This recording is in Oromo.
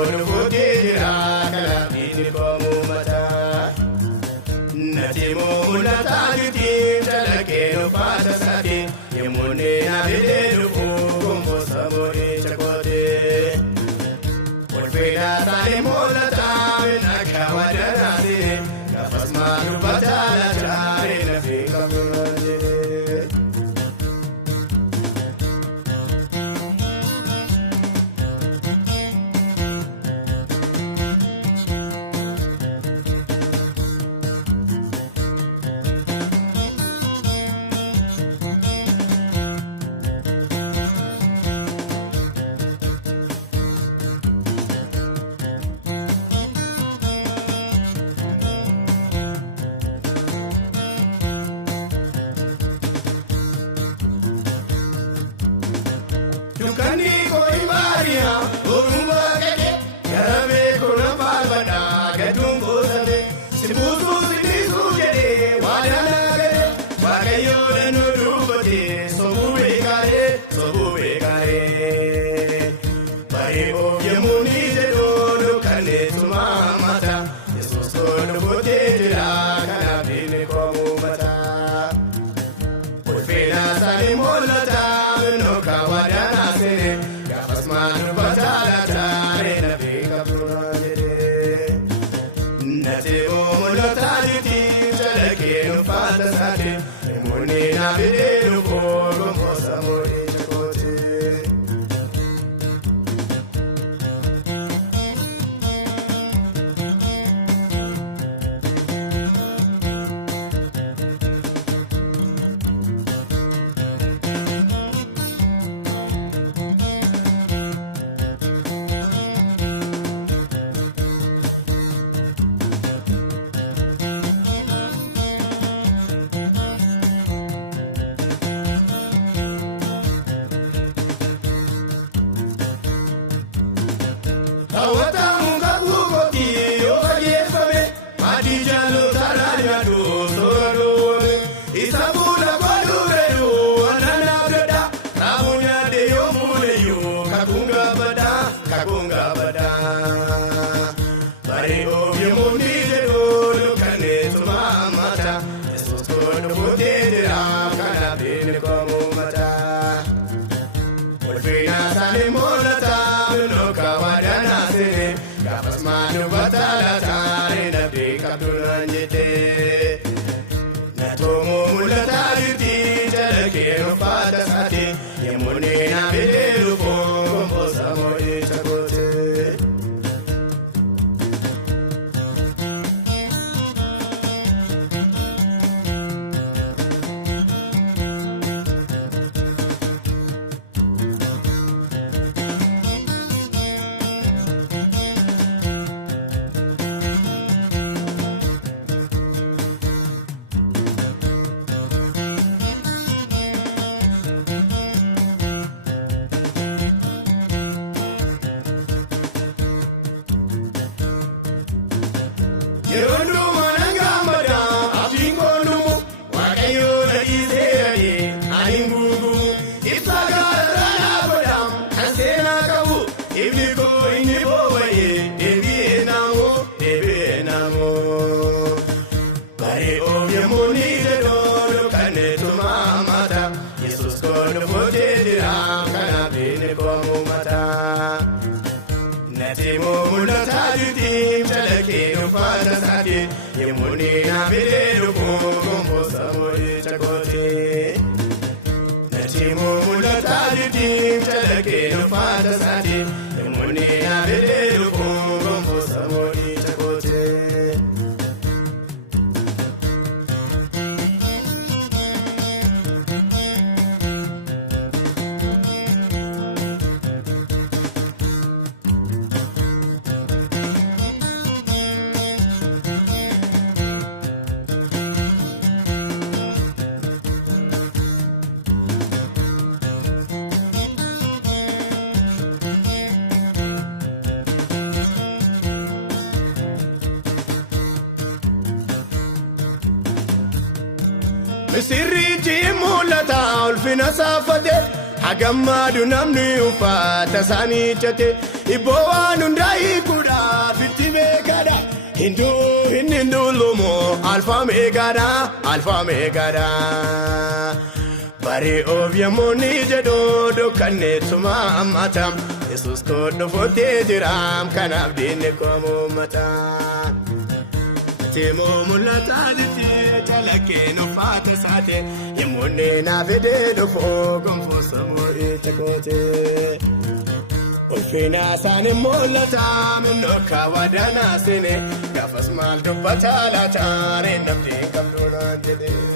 soskoon fuudheera kanaafini koomu mataa. Natiimoo mul'ataa jirtiin calaqqee nufaata saatee yemuunee naafidee dhufuu kumboosa moo'ee cakootee. Olfeedhaa taa'ee mul'ataa midhagaa waadanaatee gaafas maal bataa laataaree lafee qabuuree. Dukani koi Maria, Urumba keke, Yarame kuna palbada, Gadumbo sabe, Sibusu sibisu jere, Wadana gare, Wakayo denu rupate, Sobube kare. Pare o yemuni jero, Dukane tumamata, Jesus kono bote jira, Kanabine komu mata. Ulfena sani molata, no kawadana. Gaafas maanu bataala taaree lafee qabuuree. Natiimoo mul'ataa jirtiin calaqqee nufaata saatee yemuunee naafidee dhufuu kumboosa moo'ee cakootee. Hawata munga kukoti yokajeefame maatii jaalota raadiyoo sooraroo isabula kwadureeru ananaaf dadha raamuun yaade yoomuuleyyuu kakunga badaa baree oomishuun ni jedhuu dukkaneessuma mata yesuus koonu fuutee jira kanaaf inni koomu mataa. Olfeedhaa isaanii mul'ataa nooka waadana seenee gaafas maanu bataala taaree nabdee qabduudhaan jettee. Natoomoo mul'ataa jirtii calaqqee nufaata saatee yemuunee naafidee dhufuu kumboosa moo'ee cakootee. Yeroo manangambada atiin koolumu waaqayyo dha'iseerani ahinguugu ibsa gaarraa godham kan seenaa qabu ibni koo inni boo'ee deebi'ee naamoo baree oomishuun ni jedhoo dukkaneessuma mata yesuus koonu fuutee jira kanaaf inni koomu mataa. Natiimoo mul'ataa jirtiin calaqqee nufaata saatee yemuunee naafidee dhufuu kumboosa moo'ee cakootee. Natiimoo mul'ataa jirtiin calaqqee nufaata saatee yemuunee naafidee dhufuu kumboosa moo'ee cakootee. Misirriitti mul'ata ulfina saafate hagammaadu namni uffata isaanii cate Iboowwan hundaa'ii kudhaa fitti beekadha. Hindu lumo alfa meegaadha. Bari of yemmuu ni jedhu dukkanneessuma ammata. Yesuus koodhu footee jiraam kanaaf diinni koomu mata. Teemoo mul'ataa jirti calaqqeen uffata saate yemmuu inni naaf hidhee dhufuu gonfoo sammuu itti kootee. Ulfina isaanii mul'ataa minnookaa waadaanaa seene gaafas maal dubbataa laataa reennamtee qabdu naan jedhee.